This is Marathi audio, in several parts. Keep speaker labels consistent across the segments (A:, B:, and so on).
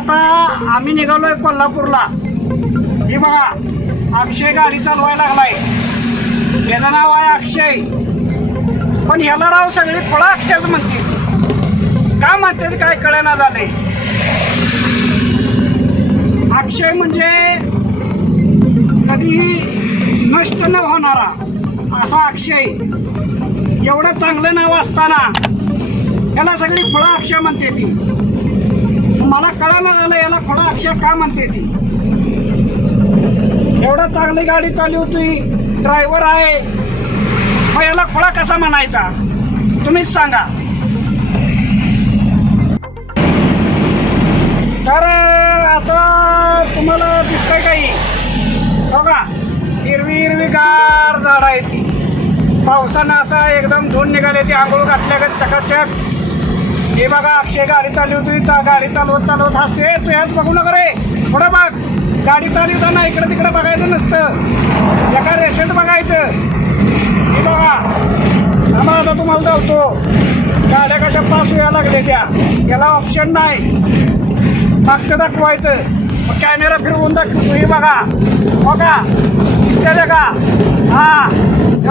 A: आता आम्ही निघालोय कोल्हापूरला. हे बघा अक्षय गाडी चालवायला लागलाय. याचं नाव आहे अक्षय. पण ह्याला राव सगळी फळं अक्षयच म्हणते का म्हणते काय कळेना झाले अक्षय म्हणजे कधीही नष्ट न होणारा असा अक्षय. एवढं चांगलं नाव असताना याला सगळी फळं अक्षय म्हणते ती. मला कळायला झालं याला खोडा अक्षर का म्हणते ती? एवढा चांगली गाडी चालवतोय ड्रायव्हर आहे. मग याला खोडा कसा म्हणायचा? तुम्हीच सांगा. तर आता तुम्हाला दिसतंय काही. बघा हिरवी हिरवी गार झाड आहे ती. पावसानं असा एकदम धुवून निघाले ती आंघोळ घातल्या का चकाचक. हे बघा अक्षय गाडी चालवतोय चा- गाडी चालवत चालवत हसते तू ह्याच बघू नका रे. थोडं बघ. गाडी चालवताना इकडे तिकडे बघायचं नसतं. एका रेषेत बघायचं. हे बघा. आम्हाला आता तुम्हाला धावतो. गाड्या कशा पास व्हायला लागल्या त्या. याला ऑप्शन नाही. मागचं दाखवायचं. मग कॅमेरा फिरवून दाखवतो. हे बघा. बघा. इथे का हा.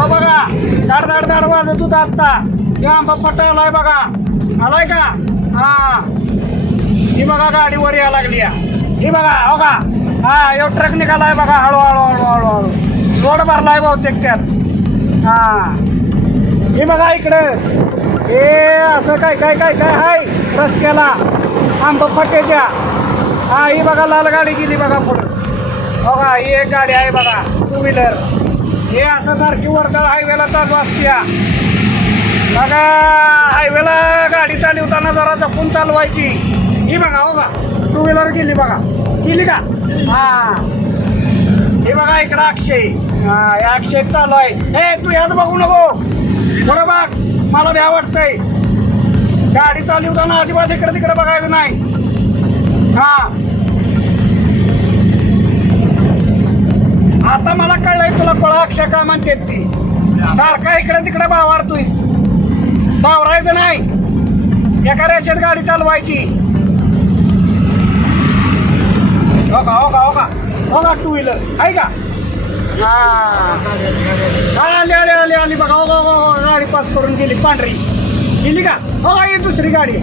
A: बघा. दाड दाड दाड वाजत होता आत्ता. हे आंबा पट्टा बघा. आलाय का? हा. ही बघा गाडी वर यायला लागली ही बघा हो का? हा यो ट्रक निघालाय बघा हळू हळू हळू हळू हळू रोड भरलाय बहुतेक त्यात. हा. ही बघा इकडं. हे असं काय काय काय काय हाय रस्त्याला. आंबा फटेच्या हा ही बघा लाल गाडी गेली बघा पुढं. हो का ही एक गाडी आहे बघा टू व्हीलर हे असं सारखी वर्दळ हायवेला चालू असत्या. बघा हायवेला गाडी चालवताना जरा जपून चालवायची. ही बघा हो का टू व्हीलर गेली बघा. गेली का? हा. हे बघा इकडं अक्षय. हा या अक्षय चालू आहे. ए तू ह्याच बघू नको. बरं बघ. मला भ्या वाटतंय. गाडी चालवताना अजिबात इकडे तिकडे बघायचं नाही. हा. आता मला कळलंय तुला कळा अक्षय का म्हणते ती. सारखा इकडे तिकडे बावारतोयस बावरायचं नाही. एका रेषेत गाडी चालवायची. हो का हो का हो का हो का टू व्हीलर आहे का? हा. आली आली आली आली. बघा हो, हो, गाडी पास करून गेली पांढरी. गेली का? हो का ही दुसरी गाडी.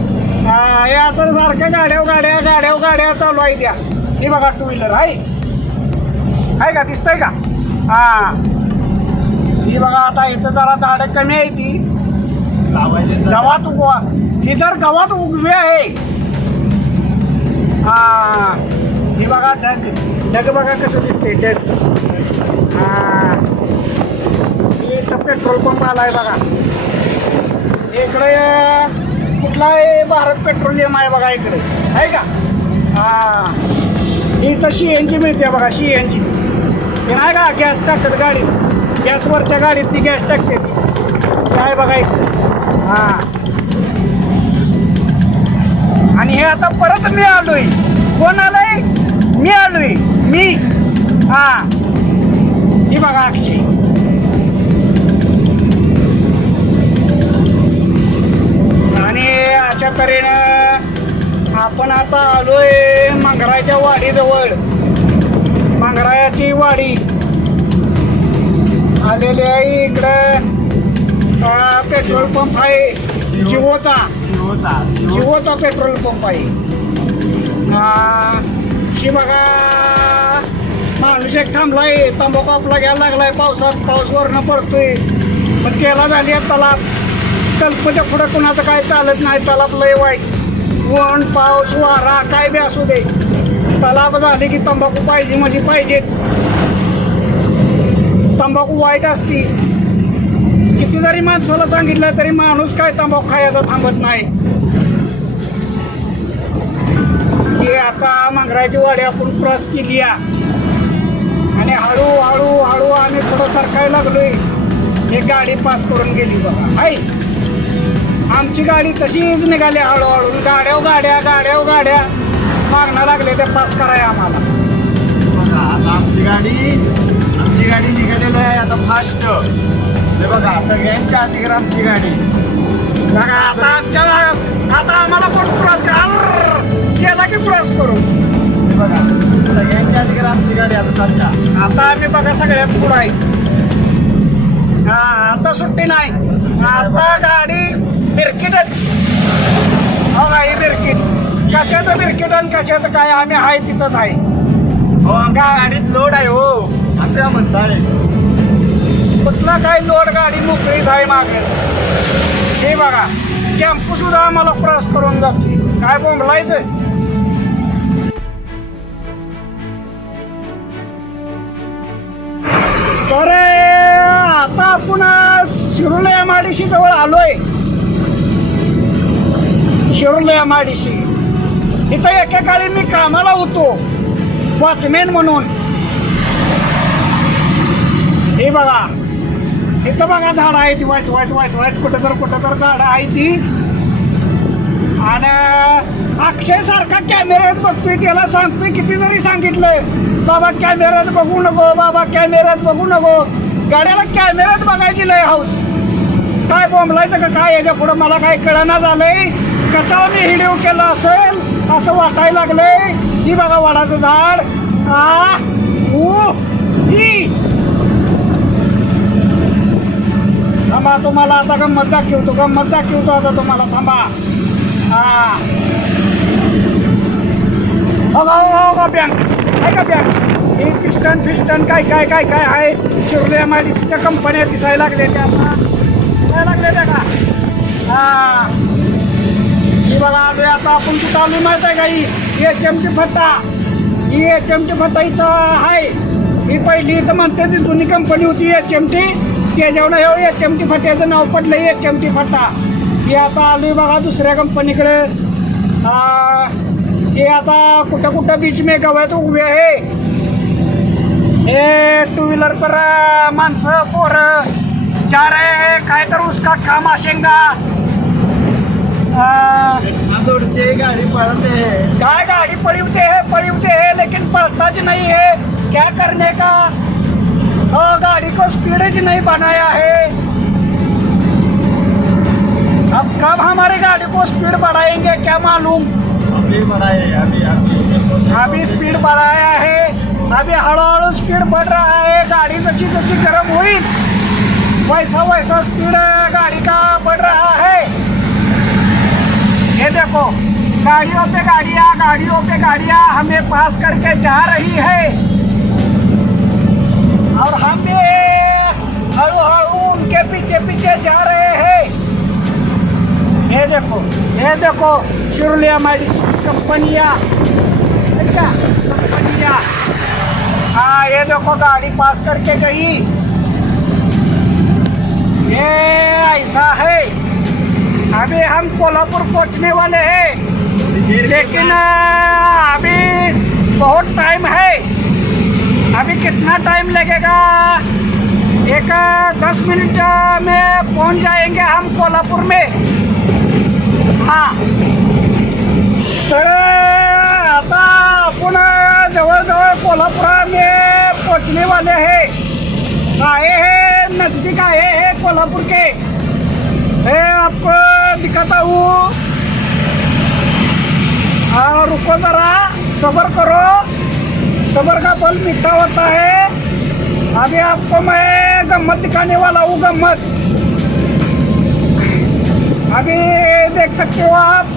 A: हा हे असं सारख्या गाड्या गाड्या गाड्या गाड्या चालू आहे त्या. ही बघा टू व्हीलर आहे. आहे का? दिसतंय का? हा. ही बघा आता इथं जरा झाडं कमी आहे ती. गवात उगवा ही तर गवात उगवी आहे. हा. ही बघा ढग. ढग बघा कसं दिसते ढग. हा. इथं पेट्रोल पंप आलाय बघा. इकडे कुठला आहे भारत पेट्रोलियम आहे बघा इकडे. आहे का? हा. ही तर सी एन जी मिळते बघा सी एन जी हे नाही का? गॅस टाकत गाडी गॅसवरच्या गाडीत ती गॅस टाकते ती. काय बघा इकडे. हा. आणि हे आता परत मी आलोय. कोण आलंय मी आलोय. मी. हा. ही बघा अक्षय. आणि अशा तऱ्हेनं आपण आता आलोय मांगराच्या वाडीजवळ. मांगरायाची वाडी. आलेली आहे इकडं. पेट्रोल पंप आहे. जिओचा. जिओचा. पेट्रोल पंप आहे. हा, शी बघा. माणूस एक थांबलाय. तंबाखू आपला घ्यायला लागलाय. पावसात पाऊस वरनं पडतोय. पण केला झाली आहे तलाप कल्पच्या पुढं कुणाचं काय चालत नाही. तलाप लय वाईट. ऊन पाऊस वारा काय बी असू दे. तलाप झाले की तंबाखू पाहिजे म्हणजे पाहिजेच. तंबाखू वाईट असती किती जरी माणसाला सांगितलं तरी माणूस काय तंबाखू खायचा थांबत नाही. की आता मांगराची वाडी आपण क्रॉस केली आणि हळूहळू हळू आम्ही थोडं सरकाय लागलोय. ही गाडी पास करून गेली बघा. हाय. आमची गाडी तशीच निघाली हळूहळू. गाड्या गाड्या गाड्या गाड्या. मागणं लागले ते पास कराय आम्हाला.
B: आता आमची गाडी आमची गाडी निघालेली आहे आता फास्ट हे बघा सगळ्यांच्या अधिकार आमची गाडी.
A: बघा आता आमच्या आता आम्हाला पण क्रॉस करा केला की क्रॉस करू
B: बघा सगळ्यांच्या अधिकार आमची गाडी आता चालल्या
A: आता आम्ही बघा सगळ्यात पुढं आहे. हा आता सुट्टी नाही. आता गाडी बिरकिटच. हो ही बिरकिट. कशाचं बिरकिट आणि कशाचं काय? आम्ही आहे तिथंच आहे.
B: हो आमच्या गाडीत लोड आहे हो. असं म्हणताय.
A: कुठला काय लोड गाडी मोकळीच आहे मागे. हे बघा कॅम्पू सुद्धा आम्हाला क्रॉस करून जाते काय बोंबलायचं? तर आता आपण शिरोले एमआयडीसी जवळ आलोय. शिरोले एमआयडीसी इथं एकेकाळी मी कामाला होतो वॉचमॅन म्हणून. हे बघा इथं बघा झाडं आहे ती वाईट वाईट वाईट वाईट. कुठं तर कुठं तर झाडं आहे ती. आणि अक्षय सारखा कॅमेऱ्यात बघतोय त्याला सांगतोय किती जरी सांगितलं बाबा कॅमेऱ्यात बघू नको बाबा कॅमेऱ्यात बघू नको. गाड्याला कॅमेऱ्यात बघायची लय हाऊस. काय बोंबलायचं का काय याच्या पुढं मला काय कळना झालंय. कशावर मी हिडिओ केला असेल असं वाटायला लागलंय. ही बघा वडाचं झाड. आ ऊ ही थांबा तुम्हाला आता गंमत दाखवतो गंमत दाखवतो आता तुम्हाला थांबा. हा. का बँक आहे का बँक हे पिस्टन फिस्टन काय काय काय काय आहे? शिवले सीच्या कंपन्या दिसायला लागल्या त्या. आता दिसायला लागल्या त्या का? हा. ही बघा आलोय आता आपण कुठं आलो माहीत आहे का? ही एच एमची फट्टा ही एच एमची फट्टा इथं आहे. ही पहिली इथं म्हणते ती जुनी कंपनी होती एच एम टी त्याच्यावर हे एच एम टी फाट्याचं नाव पडलं एच एम टी फट्टा हे आता आलोय बघा दुसऱ्या कंपनीकडे. हे आता कुठं कुठं बीच मे गवत उभे आहे. हे टू व्हीलर पर माणसं पोरं. चार आहे काय तर उसका काम
B: आशेंगा. गाडी पळते
A: काय गाड़ी पड़ी उठे है पड़ी है लेकिन पळताच नाही हे है. क्या करने का? ओ, गाड़ी को स्पीड नहीं बनाया है। अब कब हमारी गाड़ी को स्पीड बढ़ाएँगे क्या मालूम?
B: अभी बढ़ाए अभी अभी।
A: अभी स्पीड बढ़ाया है। अभी हळूहळू स्पीड बढ़ रहा है। गाड़ी जशी जशी गर्म हुई वैसा वैसा स्पीड गाड़ी का बढ़ रहा है। ये देखो गाड़ियों पे गाड़ियाँ गाड़ियों पे गाड़ियाँ हमें पास करके जा रही है। और हम भी हड़ू उनके पीछे पीछे जा रहे हैं। ये देखो ये देखो शिवलिया हमारी कंपनियाँ। कंपनियाँ। हाँ ये देखो, गाड़ी पास करके गई। ये ऐसा है। अभी हम कोल्हापुर पहुँचने वाले हैं। लेकिन अभी बहुत टाइम है। अभी कितना टाइम लगेगा? एक, दस मिनट में पहुँच जाएँगे हम कोल्हापुर में। हाँ। तर आता आपण जवळजवळ कोल्हापुरात पहुँचने वाले हैं। आए हैं, नज़दीक आए हैं कोल्हापुर के। मैं आपको दिखाता हाँ। रुको जरा, सबर करो। सबर का फल मीठा होता है अभी आपको मैं गम्मत दिखाने वाला हूँ गम्मत. अभी देख सकते हो आप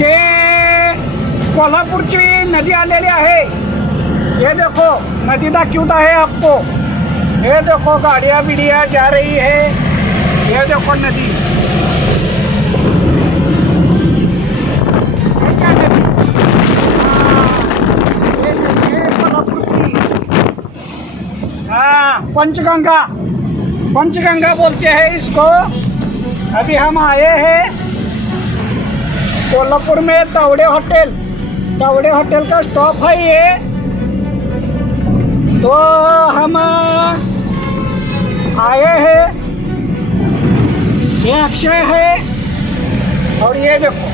A: कि कोल्हापूरची नदी आलेली आहे. ये देखो नदी दाखवत आहे आपको. ये देखो गाडिया बिड़िया जा रही है. ये देखो नदी. पंचगंगा। पंचगंगा बोलते हैं इसको। अभी हम आए हैं कोल्हापुर में तावड़े होटल। तावड़े होटल का स्टॉप है ये। तो हम आए हैं। ये अक्षय है। और ये देखो।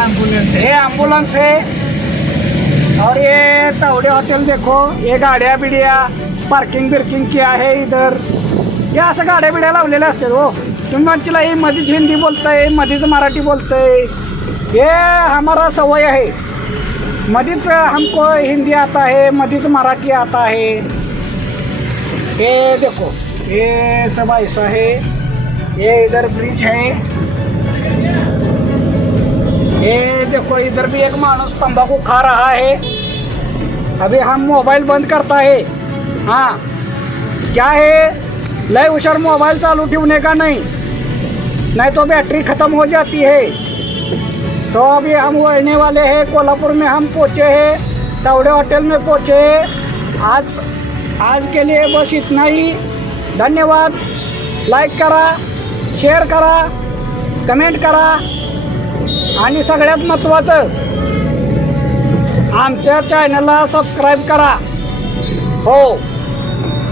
B: एंबुलेंस
A: ये एंबुलेंस है। और ये तावड़े होटल देखो। ये गाड़िया बिड्या पार्किंग बिर्किंग की आहे इधर. या असं गाड्या बिड्या लावलेल्या असतात हो. तुम्ही म्हणशील हे मधीच हिंदी बोलतंय मधीच मराठी बोलतंय. ये हमारा सवय आहे. मधीच हमको हिंदी आता आहे मधीच मराठी आता आहे. हे देखो हे सब ऐसा है. ये इधर ब्रिज है. ये देखो इधर भी एक माणूस तंबाकू खा रहा है. अभी हम मोबाइल बंद करता है. हां. क्या है? लय उशर मोबाइल चालू ठेवने का नहीं? नहीं तो बैटरी ख़त्म हो जाती है. तो अभी हम वळने वाले हैं कोल्हापुर में हम पहुँचे हैं तावड़े होटल में पहुँचे आज आज के लिए बस इतना ही। धन्यवाद। लाईक करा शेअर करा कमेंट करा आणि सगळ्यात महत्त्वाचं आमच्या चॅनलला सबस्क्राईब करा. हो.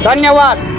A: धन्यवाद.